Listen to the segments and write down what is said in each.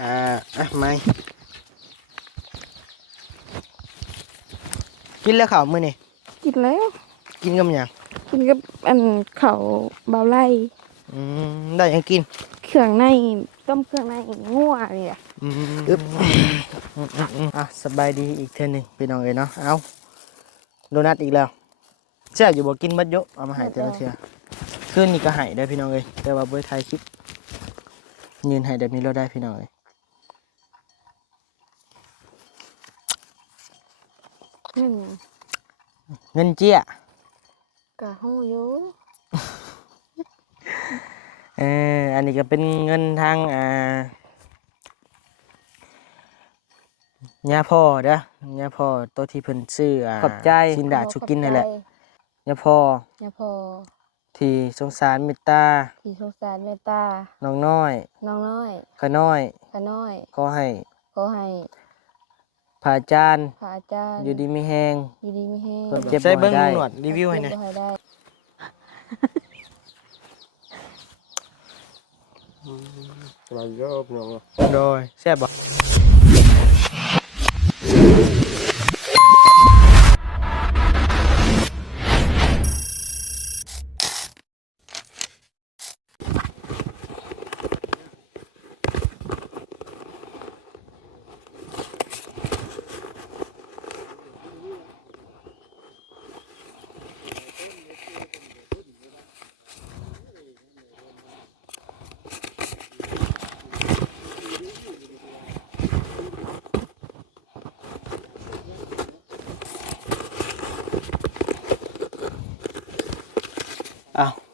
อ่าไม่กินแล้วข้าวมื้อนี่กินแล้วกินกับหยังกินกับอันเขาเบาไล่ได้หยังกินเครื่องในต้มเครื่องในงัวนี่แหละอึบสบายดีอีกเทื่อหนึงพี่น้องเอ้ยเนาะเอาโดนัทอีกแล้วแซ่บอยู่บ่กินมัดเยอะเอามาให้แต่ละเทื่อคืนนี้ก็ให้ได้พี่น้องเอ้ยแต่ว่าบ่ได้ถ่ายคลิปยืนให้แบบนี้เราได้พี่น้องเอ้ยเงินเจี้ยกะหูอยู่อันนี้ก็เป็นเงินทางย่าพ่อเด้อย่าพ่อตัวที่เพิ่นซื้อขอบใจสินดาชุกินนั่นแหละย่าพ่อย่าพอที่สงสารเมตตาที่สงสารเมตตาน้องน้อยน้องน้อยข้าน้อยขอให้พระอาจารย์อยู่ดีมีแฮงเจ็บบ่ได้หนวดรีวิวให้หน่อยเราเยอะเนาะโดยแซ่บบ่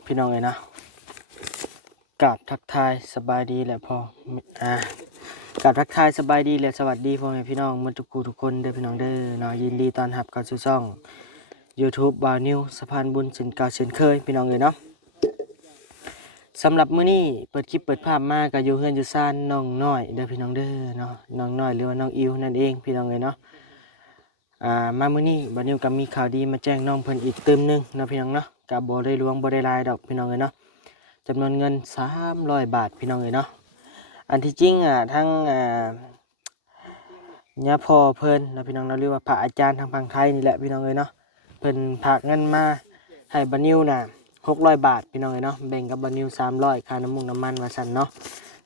พี่น้องเอ้ยนะกราบทักทายสบายดีแหละพ่อกราบทักทายสบายดีและสวัสดีพ่อแม่พี่น้องทุกคนเด้อพี่น้องเด้อเนาะยินดีต้อนรับเข้าสู่ช่อง YouTube บ่าวนิวสะพานบุญเช่นเก่าเช่นเคยพี่น้องเอ้ยเนาะสำหรับมื้อนี้เปิดคลิปเปิดภาพมาก็อยู่เฮือนอยู่ซ่านน้องน้อยเด้อพี่น้องเด้อเนาะน้องน้อยหรือว่าน้องอิวนั่นเองพี่น้องเอ้ยเนาะมามื้อนี้บ่าวนิวก็มีข่าวดีมาแจ้งน้องเพิ่นอีกเติมนึงเนาะพี่น้องเนาะก็บ่ได้หลวงบ่ได้หลายดอกพี่น้องเอ้ยเนาะจำนวนเงิน300 บาทพี่น้องเอ้ยเนาะอันที่จริงทั้งย่าพ่อเพิ่นเนาะพี่น้องเนาะเรียกว่าพระอาจารย์ทางฝั่งไทยนี่แหละพี่น้องเอ้ยเนาะเพิ่นฝากเงินมาให้บ่าวนิวน่ะ600 บาทพี่น้องเอ้ยเนาะแบ่งกับบ่าวนิว300ค่าน้ำมันว่าซั่นเนาะ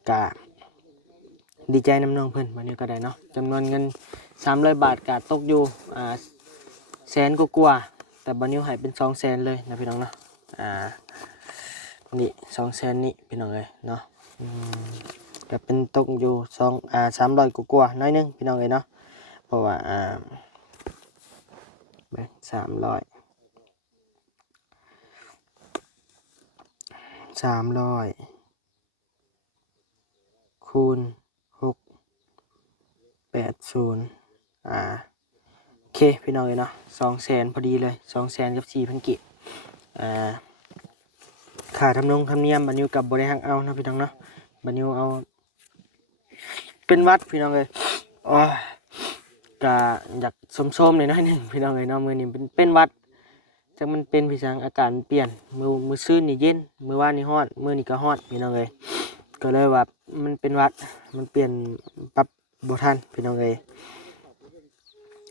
ก็ดีใจน้ำน้องเพิ่นบ่าวนิวก็ได้เนาะจำนวนเงิน300 บาทก็ตกอยู่แสนกว่าแต่บ่าวนิวให้เป็น200,000เลยนะพี่น้องเนาะนี่200,000นี่พี่น้องเอ้ยเนาะก็เป็นตกอยู่300กว่าน้อยนึงพี่น้องเอ้ยเนาะเพราะว่าแบ่ง300คูณ680โอเคพี่น้องเอ้ยเนาะ200,000พอดีเลย200,000กับ4,000กิค่าธรรมเนียมบัดนิวกับบริหักเอานะพี่น้องเนาะบัดนิวเอาเป็นวัดพี่น้องเลยก็อยากส้มๆหน่อยนึงพี่น้องเลยเนาะมื้อนี้เป็นวัดจังมันเป็นพี่สังอากาศเปลี่ยนมื้อซื่นนี่เย็นมื้อวานนี่ร้อนมื้อนี้ก็ร้อนพี่น้องเลยก็เลยว่ามันเป็นวัดมันเปลี่ยนปรับบ่ทันพี่น้องเลย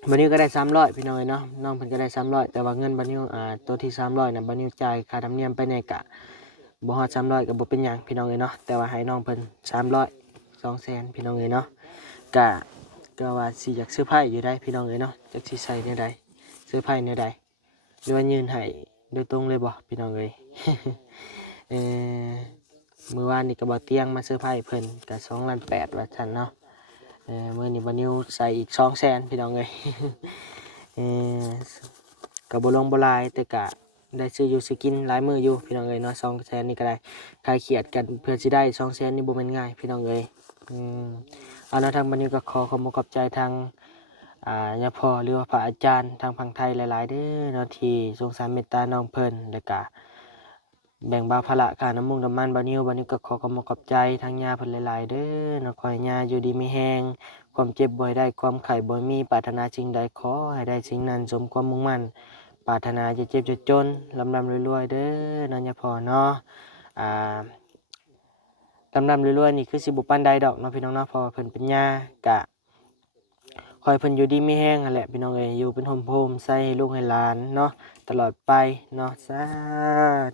บัดนี้ก็ได้300พี่น้องเลยเนาะน้องเพิ่นก็ได้300แต่ว่าเงินบัดนี้ตัวที่300น่ะบัดนี้จ่ายค่าธรรมเนียมไปในกะบ่ฮอด300ก็บ่เป็นหยังพี่น้องเลยเนาะแต่ว่าให้น้องเพิ่น300 200,000พี่น้องเลยเนาะก็ว่าสิอยากซื้อไผ่อยู่ได้พี่น้องเลยเนาะจักสิใส่แนวใดซื้อไผ่แนวใดหรือว่ายืนให้โดยตรงเลยบ่พี่น้องเลย มื้อวานนี่ก็บ่เตียงมาซื้อไผ่เพิ่นก็2,800,000ว่าซั่นเนาะมื้อนี้บ่นิวใส่อีก200,000พี่น้องเลย ก็บ่ลงบ่หลายแต่ก็ได้ซื้ออยู่ซื้อกินหลายมื้ออยู่พี่น้องเอ้ยเนาะ200,000นี่ก็ได้คลายเครียดกันเพื่อสิได้200,000นี่บ่แม่นง่ายพี่น้องเอ้ยเอาเนาะทางบัดนี้ก็ขอขอบใจทางย่าพ่อหรือว่าพระอาจารย์ทางฝั่งไทยหลายๆเด้อเนาะที่สงสารเมตตาน้องเพิ่นแล้วก็แบ่งเบาภาระค่าน้ำมันบัดนี้ก็ขอขอบใจทางย่าเพิ่นหลายๆเด้อเนาะขอให้ย่าอยู่ดีมีแรงความเจ็บบ่ให้ได้ความไข้บ่มีปรารถนาสิ่งใดขอให้ได้สิ่งนั้นสมความมุ่งมั่นปรารถนาจะเจ็บจะจนร่ำรวยๆเด้อนะย่าพ่อเนาะ ดำๆรวยๆนี่คือสิบ่ปานใดดอกเนาะพี่น้องเนาะเพราะว่าเพิ่นเป็นย่ากะคอยเพิ่นอยู่ดีมีแห้งนั่นแหละพี่น้องเอ้ยอยู่เป็นโฮมโฮมใส่ให้ลูกให้หลานเนาะตลอดไปเนาะสา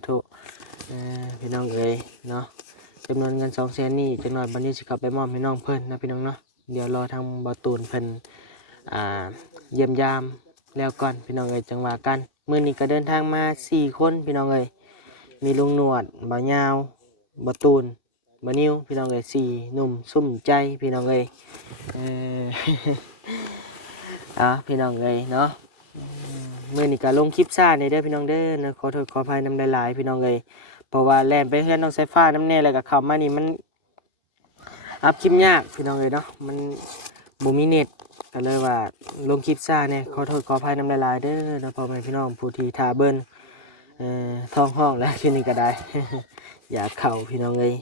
ธุพี่น้องเอ้ยเนาะจำนวนเงิน200,000นี่จักหน่อยบัดนี้สิเข้าไปมอบให้น้องเพิ่นนะพี่น้องเนาะเดี๋ยวรอทางบ่ตูนเพิ่นอ่าเยี่ยมยามแล้วก่อนพี่น้องเอ้ยจังว่ากันมื้อนี้ก็เดินทางมา4คนพี่น้องเอ้ยมีลุงหนวดบ่าวยาวบ่ตูนบ่นิ้วพี่น้องเอ้ย4หนุ่มซุ่มใจพี่น้องเอ้ยเออ พี่น้องเอ้ยเนาะมื้อนี้ก็ลงคลิปซ่าในเด้อพี่น้องเด้อนะขอโทษขออภัยนำหลายๆพี่น้องเอ้ยเพราะว่าแล่นไปเฮือนน้องสายฟ้าน้ำแน่แล้วก็เข้ามานี่มันอัพคลิปยากพี่น้องเอ้ยเนาะมันบ่มีเน็ตก็เลยว่าลงคลิปซ่าเนี่ยขอโทษขออภัยนำหลายๆเด้อนะพ่อแม่พี่น้องผู้ที่ท่าเบิ่งท้องห้องแล้วคืนนี้ก็ได้ อยากเข้าพี่น้องเอ้ย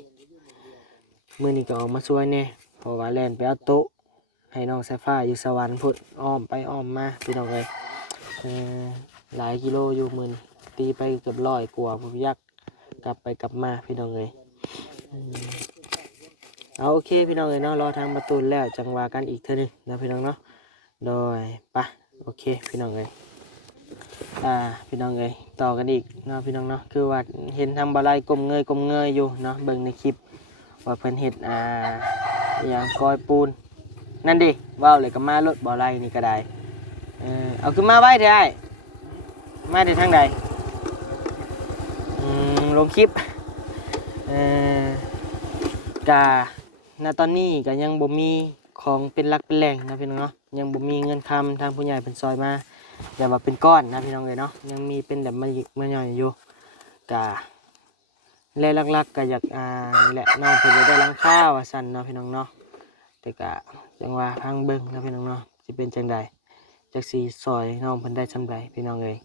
มื้อนี้ก็ออกมาช่วยแน่เพราะว่าแล่นไปเอาโต๊ะให้น้องสายฟ้าอยู่สวรรค์พุ่นอ้อมไปอ้อมมาพี่น้องเอ้ยหลายกิโลอยู่มื้อนี้ตีไปเกือบ100กว่าพุ่นยักกลับไปกลับมาพี่น้องเอ้ยเอาโอเคพี่น้องเอ้ยเนาะรอทางประตูแล้วจังว่ากันอีกเทื่อนึงนะพี่น้องเนาะโดยปะโอเคพี่น้องเอ้ยพี่น้องเอ้ยต่อกันอีกเนาะพี่น้องเนาะคือว่าเห็นทางบ่ไลก้มเงยอยู่เนาะเบิ่งในคลิปว่าเพิ่นเฮ็ดอหยังกอยปูนนั่นดิว้าวเลยก็มารถบ่ไลนี่ก็ได้เอาขึ้นมาไว้เถอะไอ้มาได้ทางใดลงคลิปกะณตอนนี้ก็ยังบ่มีของเป็นหลักเป็นแหล่งนะพี่น้องเนาะยังบ่มีเงินคำทางผู้ใหญ่เพิ่นซอยมาแต่ว่าเป็นก้อนนะพี่น้องเลยเนาะยังมีเป็นแบบมาหยิกมาหย่อยอยู่กะและหลักๆก็อยากนี่แหละน้องเพิ่นจะได้หลังคาว่าซั่นเนาะพี่น้องเนาะแต่กะจังว่าทางเบิ่งนะพี่น้องเนาะสิเป็นจังใดจักสิซอยน้องเพิ่นได้ซำใดพี่น้องเอ้ย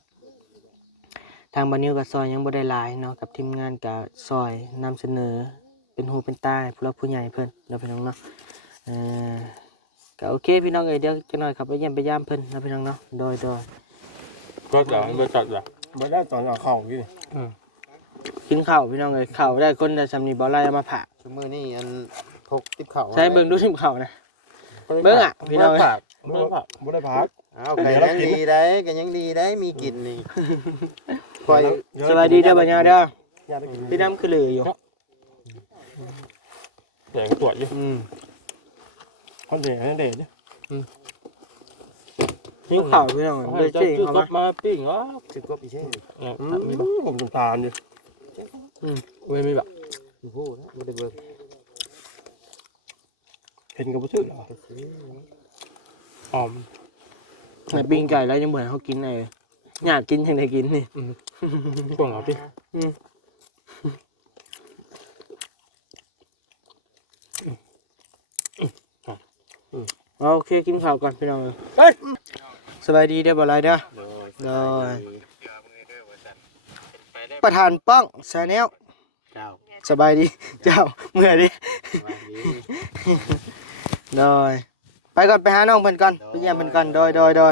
ทางบ้านนิวก็ซอยยังบ่ได้หลายเนาะกับทีมงานก็ซอยนำเสนอเป็นหูเป็นตาให้ผู้หลักผู้ใหญ่เพิ่นเนาะพี่น้องเนาะก็โอเคพี่น้องเอ้ยเดี๋ยวจักหน่อยขับไปเยี่ยมไปยามเพิ่นเนาะพี่น้องเนาะโดยก็จะไม่จัดละไม่ได้ตอนเอาเข้าอยู่นี่ กินข้าวพี่น้องเอ้ยข้าวได้คนได้ซำนี้บ่ไล่เอามาผ่า ชั่วโมงนี้อันพกติ๊บเข่า ใช้เบิ่งดูทิมข้าวนะเบิ่งอ่ะพี่น้องเอ้ย ไม่ได้พัก เอาก็ยังดีได้ก็ยังดีได้มีกินนี่ คอยสวัสดีเด้อบ่ยาวเด้อพี่น้ำคือเหลืออยู่ แดงตรวจอยู่คอนเดย์ให้เดย์เนี่ย หิวข้าวพี่น้องเอ้ยเลยสิเอามา มาปิ้งอ๋อ สิกบอีเช่ มีบ่ผมสงสารอยู่เว้ยมีแบบ อยู่พูดนะไม่ได้เบิก เห็นกับผู้ชื่อหรอหอม ไอ้ปิ้งไก่แล้วยังเหมือนเขากินไอ้อยากกินยังได้กินนี่ ช่วงเอาพี่โอเคกินข้าวก่อนพี่น้องเอ้ยสบายดีเด้อบ่ไรเด้อโดยประธานป้องชาแนล เจ้า สบายดีเจ้าเมื่อยดิโดยไปก่อนไปหาน้องเพิ่นก่อนไปเยี่ยมเพิ่นก่อนโดยเจ้าเดี๋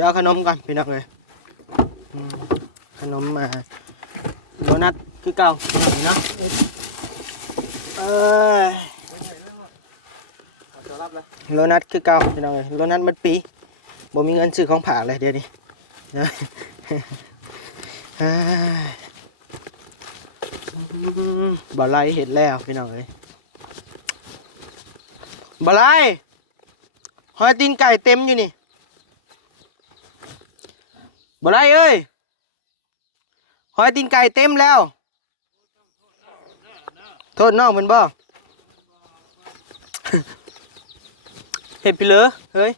ยวเอาขนมก่อนพี่น้องเลยขนมโดนัทคือเก่าเนาะโดนัทคือเก่าพี่น้องเลยโดนัทมันปีบ่มีเงินซื้อของผากเลยเดี๋ยวนี้นะบ่ไล่เห็ดแล้วพี่น้องเลยบ่ไล่หอยตีนไก่เต็มอยู่นี่บ่ไล่เอ้ยหอยตีนไก่เต็มแล้วโทษน้องมันบ่ เห็ดไปเลยเฮ้ย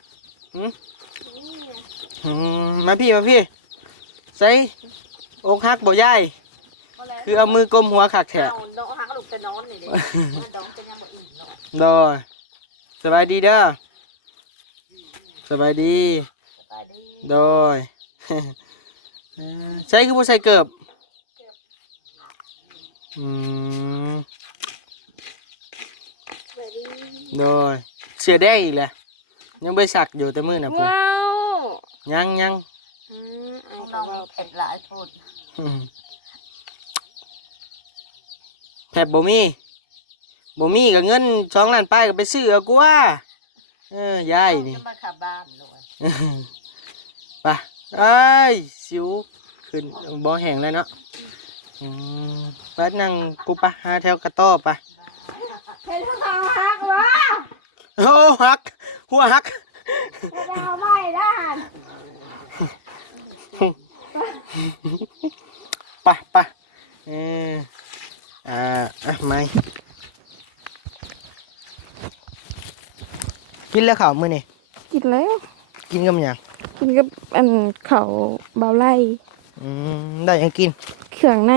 มาพี่ใส่อกหักบ่ยายคือเอามือกลมหัวขักแฉะ ดอกหักลูกจะนอนนี่เด้ดอกจะยังบ่อิ่มเนาะ โดยสบายดีเด้อสบายดี ไปดี โดย ใส่คือบ่ใส่เกือบไปดี โดยเสือแดงอีกแหละยังไปสักอยู่แต่มือนะพุ่ ว้าว ยัง ของน้องมีเผ็ดหลายพูด อืมแผบบ่มีก็เงิน2 ล้านป้ายก็ไปซื้อเอากูว่าย้ายนี่ จะมาขับบ้านเลย ไปเอ้ยสิวขึ้นบ่แห้งแล้วเนาะอืมไปนั่งกูปะหาแถวกระต้อปะ เห็นทางฮักวะ โอ้หักหัวหัก จะดาวไม่ได้ ไปเออไม่กินแล้วข้าวมื้อนี่ กินแล้ว กินกับหยัง กินกับอันเขาเบาไล่ ได้หยังกิน เครื่องใน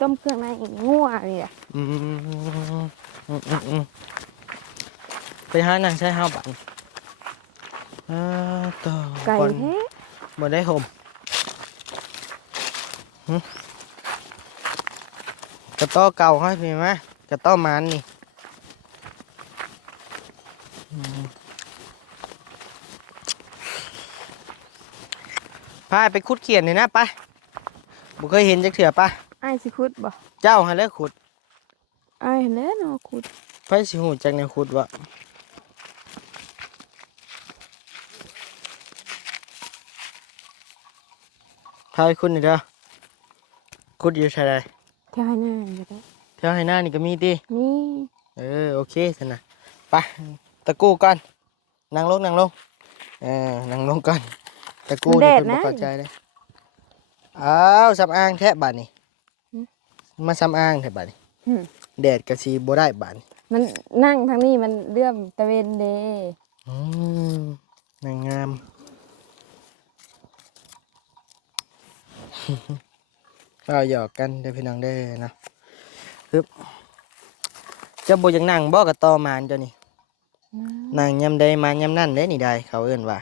ต้มเครื่องในงัวนี่แหละ อืมไปหานั่งใช้ห้าบาทต่อ ไก่ ก่อน แท้ บ่ได้ห่มกระต้อเก่าให้พี่ไหมกระต้อมันนี่พาไปขุดเขียนเลยนะไปบ่เคยเห็นจักเถื่อปะ อ้ายสิคุดบ่ เจ้าให้แล้วขุด อ้ายเห็นแล้วเนาะคุด ไผสิหูจักแนวขุดวะพาไปขุดหน่อยเด้อขุดอยู่ใช่ใด แค่ให้หน้าก็ได้ แถวให้หน้านี่ก็มีติ นี่ โอเคสินะไปตะกู้ก่อนนั่งลงนั่งลงนั่งลงก่อนตะกู้นี่เพิ่นบ่เข้าใจเลยอ้าวสำอางแทะบาดนี่มาสำอางแทะบาดนี่ อืม แดดก็สิบ่ได้บาดนี่ มันนั่งทางนี้มันเลื่อมตะเวนเด อืมนางงาม เราหยอกกันเด้อพี่น้องเด้อนะปึ๊บเจ้าบ่อยังนั่งบ่กะตอมานเจ้านี่นั่งยำใดมายำนั่นเด้นี่ได้เขาเอิ้นว่า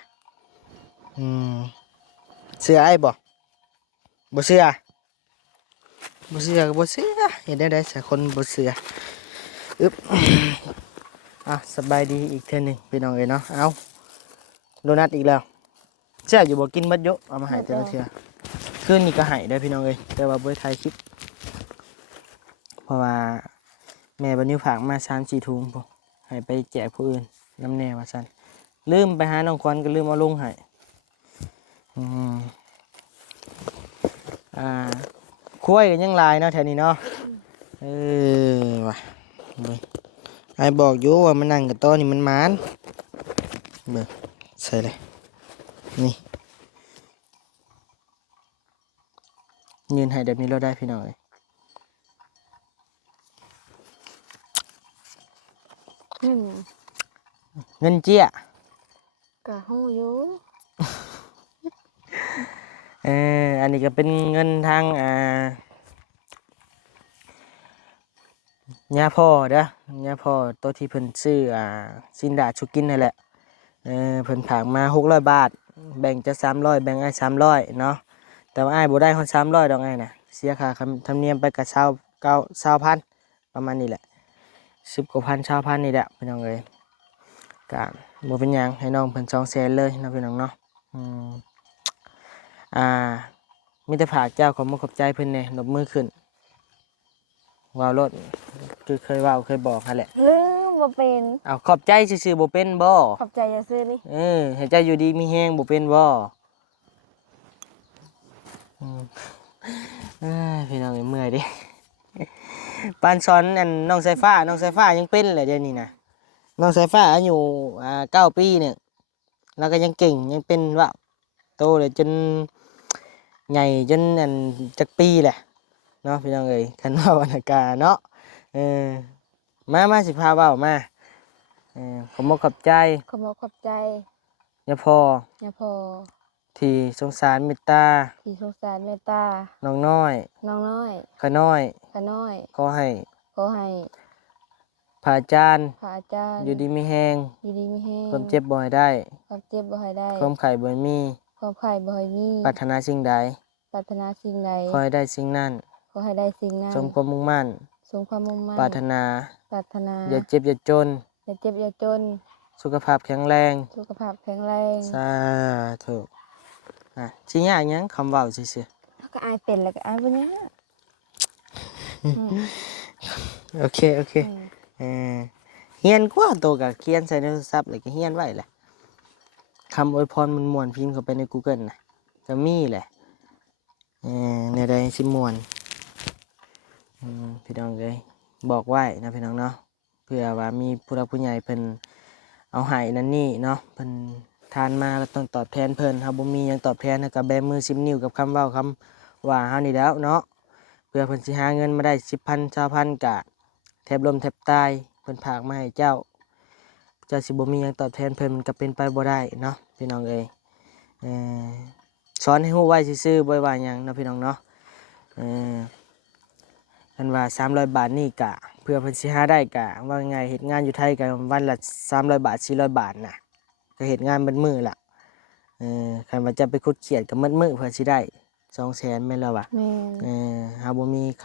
เสื้อไอ้บ่เสื้อก็บ่เสื้อเห็นได้สักคนบ่เสื้ออึ๊บ สบายดีอีกเทื่อหนึงพี่น้องเอ้ยเนาะเอาโดนัทอีกแล้วเสื้ออยู่บ่กินมัดเยอะเอามาให้แต่ละเทื่อคืนนี้ก็ให้ได้อพี่น้องเอ้ยแต่ว่าบ่ได้ถ่ายคลิปเพราะว่าแม่บัดนี้ฝากมา3-4 ถุงพุ่นให้ไปแจกผู้อื่นนำแน่ว่าซั่นลืมไปหาน้องควันก็ลืมเอาลงให้คุ้ยก็ยังหลายเนาะแถวนี้เนาะว่ะเบิ่งไอ้บอกอยู่ว่ามันนั่งกับต้อนี่มันหมานเบิ่งใส่เลยนี่ยืนให้แบบนี้เราได้พี่น้องเอ้ย นั่น เงินเจี้ย กะฮู้อยู่ อันนี้ก็เป็นเงินทางย่าพ่อเด้อย่าพ่อตัวที่เพิ่นซื้อซินดาชุกินนั่นแหละเพิ่นฝากมา600 บาทแบ่งจะ300แบ่งอ้าย300เนาะแต่ว่าอ้ายบ่ได้ฮอด300ดอกอ้ายน่ะเสียค่าธรรมเนียมไปก็20,000ประมาณนี้แหละ10 กว่าพัน20,000นี่แหละพี่น้องเอ้ยก็บ่เป็นหยังให้น้องเพิ่น200,000เลยเนาะพี่น้องเนาะมีแต่ฝากเจ้าขอมาขอบใจเพิ่นแหน่นบมือขึ้นว้าวรถคือเคยว้าวเคยบอกหั่นแหละ บ่เป็น เอาขอบใจซื่อๆบ่เป็นบ่ ขอบใจจะซื้อนี่ ให้เจ้าอยู่ดีมีแฮงบ่เป็นบ่พี่น้องเมื่อยดิ ปานสอนอันน้องสายฟ้ายังเป็นเลยเดี๋ยวนี้นะน้องสายฟ้าอายุ9 ปีเนี่ยแล้วก็ยังเก่งยังเป็นว่าโตเลยจนใหญ่จนอันจักปีแหละเนาะพี่น้องเอ้ยคันว่าวรรณกาเนาะมาสิพาเว้ามาขอบอกขอบใจ ขอบอกขอบใจ ยาพอ อย่าพอ ที่สงสารเมตตา ที่สงสารเมตตา น้องน้อย น้องน้อย ข้าน้อย ข้าน้อย ขอให้ ขอให้ พระอาจารย์ พระอาจารย์ อยู่ดีมีแฮง อยู่ดีมีแฮง ความเจ็บบ่ให้ได้ ความเจ็บบ่ให้ได้ ความไข่บ่ให้มี ความไข่บ่ให้มี ปรารถนาสิ่งใด ปรารถนาสิ่งใด ขอให้ได้สิ่งนั้น ขอให้ได้สิ่งนั้น สมความมุ่งมั่น สมความมุ่งมั่น ปรารถนา ปรารถนา อย่าเจ็บอย่าจน อย่าเจ็บอย่าจน สุขภาพแข็งแรง สุขภาพแข็งแรง สาธุ สิยากหยังคำเว้าซื่อ เขาก็อายเป็นแล้วก็อายบ่เนี้ย ๆโอเคเออเฮียนกว่าโตก็เขียนใส่ในโทรศัพท์แล้วก็เฮียนไว้แหละคำอวยพรม่วนๆพิมพ์เข้าไปใน Google น่ะก็มีแหละแนวใดสิม่วนพี่น้องเอ้ยบอกไว้นะพี่น้องเนาะเผื่อว่ามีผู้หลักผู้ใหญ่เพิ่นเอาให้นั่นนี่เนาะเพิ่นทานมาแล้วต้องตอบแทนเพิ่นเฮาบ่มีหยังตอบแทนก็แบมือ10นิ้วกับคำเว้าคำว่าเฮานี่แล้วเนาะเพื่อเพิ่นสิหาเงินมาได้10,000 20,000ก็แทบล้มแทบตายเพิ่นฝากมาให้เจ้าสิบ่มีหยังตอบแทนเพิ่นมันก็เป็นไปบ่ได้เนาะพี่น้องเอ้ยเออสอนให้ฮู้ไว้ซื่อๆบ่ว่าหยังเนาะพี่น้องเนาะคันว่า300 บาทนี่กะเพื่อเพิ่นสิหาได้กะว่าไงเฮ็ดงานอยู่ไทยก็วันละ300 บาท400 บาทน่ะก็เฮ็ดงานเบิดมื้อล่ะคันว่าจะไปคุดเขียดก็หมดมื้อเพื่อสิได้200,000แม่นแล้วว่ะ แม่น เฮาบ่มีค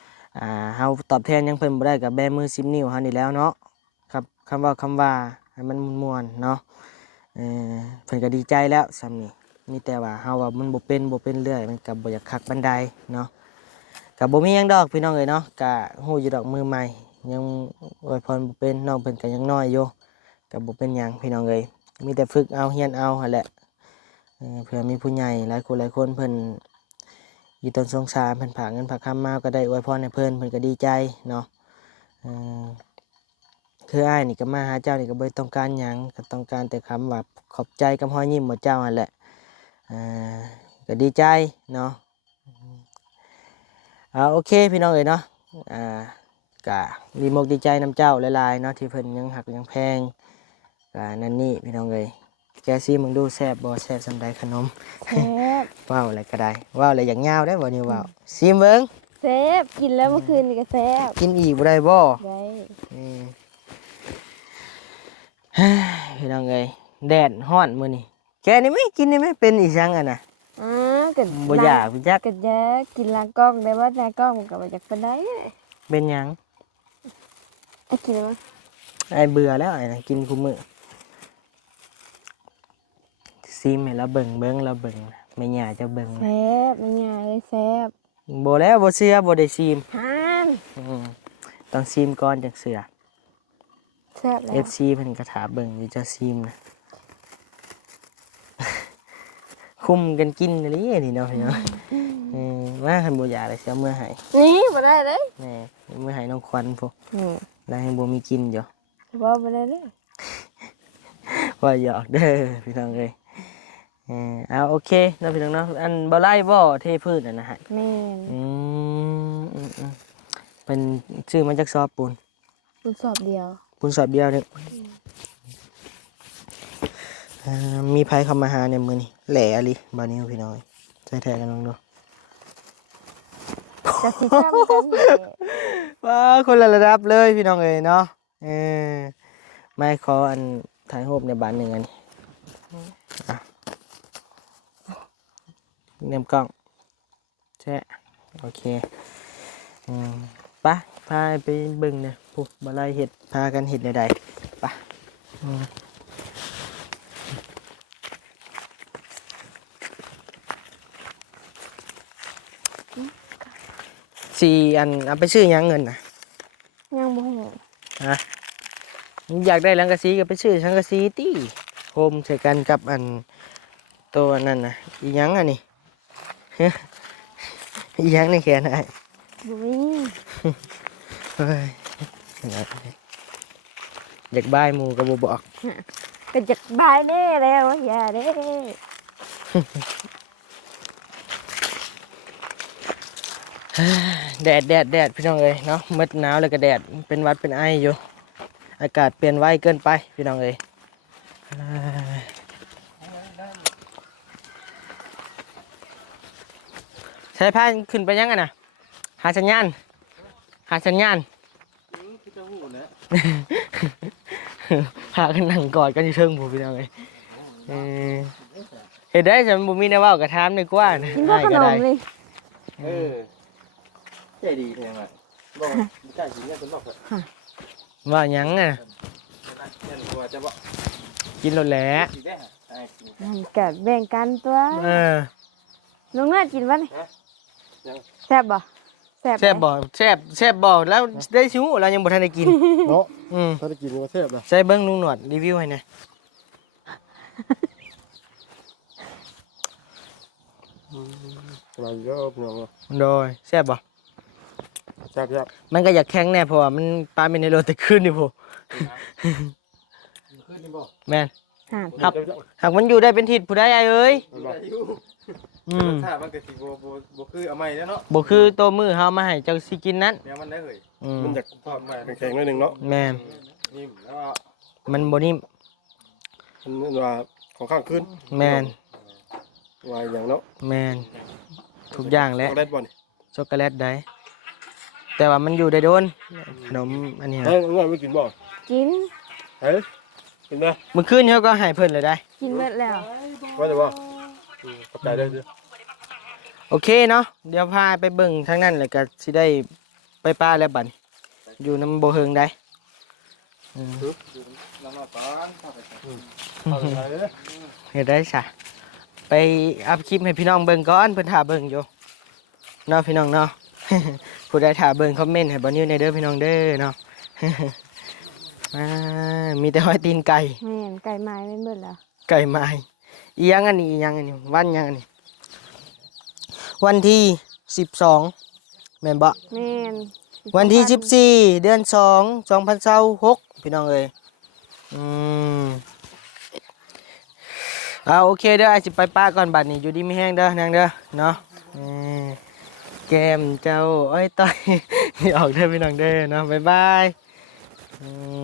ำเฮาตอบแทนหยังเพิ่นบ่ได้ก็แบมือ10นิ้วเฮานี่แล้วเนาะครับคำว่าให้มันม่วนๆเนาะเพิ่นก็ดีใจแล้วซ้ำนี่มีแต่ว่าเฮาว่ามันบ่เป็นเรื่อยมันก็บ่อยากคักปานใดเนาะก็บ่มีหยังดอกพี่น้องเอ้ยเนาะก็ฮู้อยู่ดอกมือใหม่ยังอวยพรบ่เป็นน้องเพิ่นก็ยังน้อยอยู่ก็บ่เป็นหยังพี่น้องเอ้ยมีแต่ฝึกเอาเรียนเอาหั่นแหละเผื่อมีผู้ใหญ่หลายคนเพิ่นอยู่ต้นสงสารเพิ่นฝากเงินฝากคำมาก็ได้อวยพรให้เพิ่นก็ดีใจเนาะคืออ้ายนี่ก็มาหาเจ้านี่ก็บ่ได้ต้องการหยังก็ต้องการแต่คำว่าขอบใจกับรอยยิ้มของเจ้านั่นแหละก็ดีใจเนาะโอเคพี่น้องเอ้ยเนาะก็ดีมกดีใจนำเจ้าหลายๆเนาะที่เพิ่นยังหักยังแพงก็นั่นนี่พี่น้องเอ้ยแกซิมึงดูแซ่บบ่แซ่บส่ำใดขนม แซ่บ ว้าวอะไรก็ได้ว้าวอะไรอย่างยาวได้บ่นี่ว้าวซิมเบิ่ง แซ่บกินแล้วเมื่อคืนนี่ก็แซ่บ กินอีกบ่ได้บ่ ได้ พี่น้องเอ้ยแดดร้อนมื้อนี้แกนี่ไม่กินนี่ไม่เป็นอีสังอ่ะนะ ก็ บ่อยากพี่จัก ก็อยากกินล้างกล้องได้ว่าล้างกล้องมันก็บ่อยากปานใด เป็นหยัง ไอ้กินมั้ย ไอ้เบื่อแล้วไอ้นะกินคุมื้อซิมให้เราเบิ่งเราเบิ่งไม่ย่าจะเบิ่ง แซ่บมันยายเลยแซ่บ บ่แล้วบ่เชื่อบ่ได้ซิม หาน ต้องซิมก่อนจังเสือ แซ่บแล้ว FC เพิ่นก็ถาเบิ่งอยู่จะซิมนะคุมกันกินอีหลีนี่เนาะพี่น้องมาคันบ่อยากเลยสิเอามื้อให้ นี่บ่ได้เลย แหน่มื้อให้น้องควันพุ นี่ แล้วยังบ่มีกินอยู่ ว่าบ่ได้เลย ว่าหยอกเด้อพี่น้องเอ้ยเอาโอเคเนาะพี่น้องเนาะอันบ่ไล่บ่เทพืชนะฮะ แม่น เป็นชื่อมาจากซอปูน คุณสอบเดียว ปูนสอบเดียวนึงมีไผเข้ามาหาในมื้อนี้แหล่อะลิบ่าวนี้พี่น้องใส่แท้กันน้องดู จะสิซ้ำกันนี่ ว้าคนละระดับเลยพี่น้องเอ้ยเนาะไม่ขออันถ่ายรูปในบ้านหนึงอันนี้เนมกล้องแช่โอเคไปพาไปเบิ่งเนี่ยพวกบะไลเห็ดพากันเห็ดใดๆไปสี่อันเอาไปซื้อหยังเงินนะ ยังบ่ฮู้ ฮะอยากได้สังกะสีก็ไปซื้อสังกะสีตี้โฮมใส่กันกับอันตัวนั่นนะอีหยังอันนี้ อีหยังในแขนไอ้ บ่มี เฮ้ยอยากบายหมูกับบอก ก็จักบายแน่แล้วว่าอย่าเด้ แดดพี่น้องเอ้ยเนาะมืดหนาวเลยก็แดดเป็นหวัดเป็นไออยู่อากาศเปลี่ยนไวเกินไปพี่น้องเอ้ยใช้ผ้าขึ้นไปยังไงนะหาสัญญาณพากันนั่งกอดกันอยู่เชิงผมพี่น้องเอ้ยเห็นได้ฉันบ่มีแนวเว้ากระทามเลยกว่านะ กินบ่ขนมนี่ ใจดีแพงอ่ะบอกใจดีเนี่ยเป็นบอก ว่าหยังอ่ะ เนี่ยตัวจะบอก กินแล้วแหละ มันเกิดแบ่งกันตัว เออ ลุงเงือกกินบ่นี่แซ่บบ่แซ่บ แซ่บบ่แซ่บบ่แล้วได้ชิวเรายังบ่ทันได้กิน เนาะ อืม ถ้าได้กินก็แซ่บนะ ใส่เบิ่งลุงหนวดรีวิวให้หน่อย เราเยอะพี่น้อง โดยแซ่บบ่ แซ่บ มันก็อยากแข็งแน่เพราะว่ามันปลาเป็นในโรแต่คืนนี่พ่แม่น ห่าน ครับ หากมันอยู่ได้เป็นทิศผู้ใดไอ้เอ้ยอืม ถ้ามันก็สิบ่คือเอาใหม่แล้วเนาะ บ่คือตัวมือเฮามาให้เจ้าสิกินนั้น แนวมันได้เฮ้ย อืม มันอยากทอดใหม่แข็งๆหน่อยหนึงเนาะ แม่น นิ่มแล้วก็ มันบ่นิ่ม มันว่าของข้างขึ้น แม่น ว่าอย่างเนาะ แม่นทุกอย่างแหละ เอาได้บ่นี่ ช็อกโกแลตได้แต่ว่ามันอยู่ได้โดนขนมอันนี้ เฮ้ นะ ยง่วงไม่กินบ่ กิน เฮ้ยกินไหม เมื่อคืนเขาก็ให้เพิ่นเลยได้ กินเบิดแล้ว ว่าจะบ่ขอบใจได้ดิ โอเคเนาะเดี๋ยวพาไปเบิ่งทางนั้นแล้วก็สิได้ไปป้าแล้วบัดนี้อยู่น้ำบ่เฮิงได้อืม น้ำมาก่อนเข้าไป เอาไปเลย เฮ็ดได้ซะไปอัพคลิปให้พี่น้องเบิ่งก่อนเพิ่นท่าเบิ่งอยู่เนาะพี่น้องเนาะ ผู้ใดท่าเบิ่งคอมเมนต์ให้บ่นิวในเด้อพี่น้องเด้อเนาะ มีแต่หอยตีนไก่ แม่นไก่ไม้ไม่เบิดแล้ว ไก่ไม้อีหยังอันนี้อีหยังอันนี้วันหยังอันนี้วันที่12แม่นบ่ แม่น วันที่14เดือน2 2026พี่น้องเอ้ยอืมโอเคเด้ออาจสิไปป้าก่อนบัดนี้อยู่ดีมีแห้งเด้อนางเด้อเนาะแก้มเจ้าอ้อยต้อย ออกเด้อพี่น้องเด้อเนาะบ๊ายบายอืม